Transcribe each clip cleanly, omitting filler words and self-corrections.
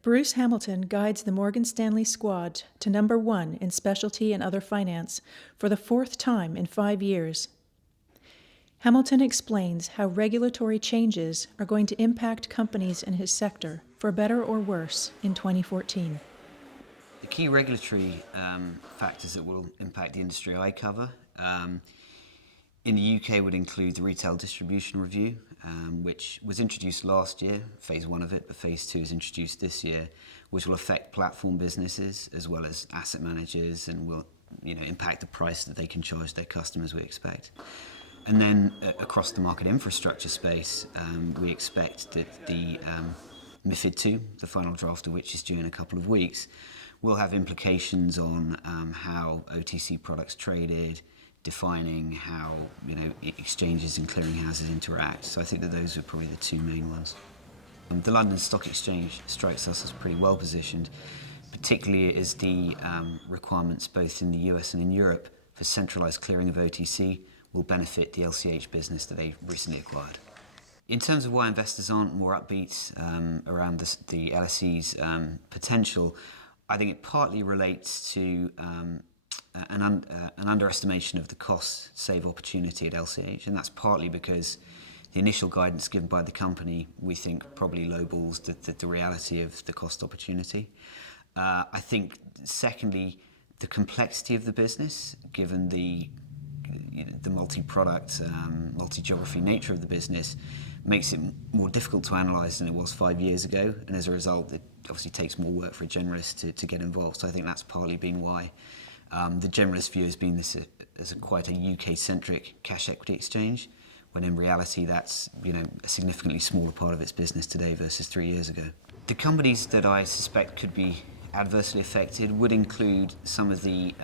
Bruce Hamilton guides the Morgan Stanley squad to number 1 in specialty and other finance for the 4th time in 5 years. Hamilton explains how regulatory changes are going to impact companies in his sector, for better or worse, in 2014. The key regulatory factors that will impact the industry I cover in the UK would include the Retail Distribution Review, which was introduced last year, phase 1 of it, but phase 2 is introduced this year, which will affect platform businesses as well as asset managers and will impact the price that they can charge their customers, we expect. And then across the market infrastructure space, we expect that the MiFID II, the final draft of which is due in a couple of weeks, will have implications on how OTC products traded, defining how exchanges and clearinghouses interact. So I think that those are probably the two main ones. The London Stock Exchange strikes us as pretty well positioned, particularly as the requirements both in the US and in Europe for centralised clearing of OTC will benefit the LCH business that they recently acquired. In terms of why investors aren't more upbeat around the LSE's potential, I think it partly relates to an underestimation of the cost save opportunity at LCH, and that's partly because the initial guidance given by the company, we think, probably lowballs the reality of the cost opportunity. I think, secondly, the complexity of the business, given the multi-product, multi-geography nature of the business, makes it more difficult to analyse than it was 5 years ago, and as a result, it obviously takes more work for a generalist to get involved. So I think that's partly been why the generalist view has been this as quite a UK-centric cash equity exchange, when in reality that's a significantly smaller part of its business today versus 3 years ago. The companies that I suspect could be adversely affected would include some of the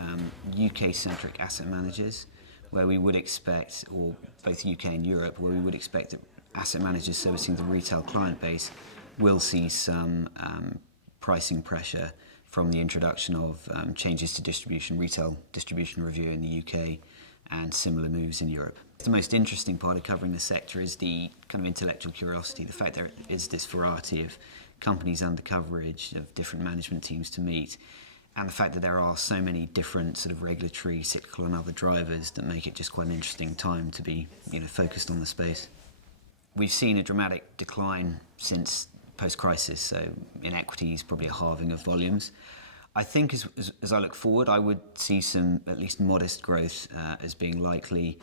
UK-centric asset managers, where we would expect, or both UK and Europe, where we would expect that asset managers servicing the retail client base will see some pricing pressure from the introduction of changes to retail distribution review in the UK and similar moves in Europe. The most interesting part of covering the sector is the kind of intellectual curiosity, the fact there is this variety of companies under coverage, of different management teams to meet, and the fact that there are so many different sort of regulatory, cyclical and other drivers that make it just quite an interesting time to be focused on the space. We've seen a dramatic decline since post-crisis, so in equities probably a halving of volumes. I think as I look forward, I would see some at least modest growth as being likely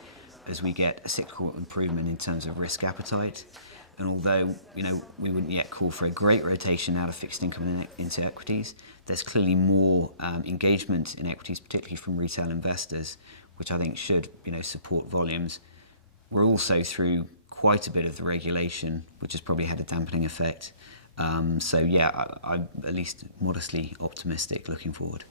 as we get a cyclical improvement in terms of risk appetite. And although we wouldn't yet call for a great rotation out of fixed income into equities, there's clearly more engagement in equities, particularly from retail investors, which I think should support volumes. We're also through quite a bit of the regulation, which has probably had a dampening effect. So yeah, I'm at least modestly optimistic looking forward.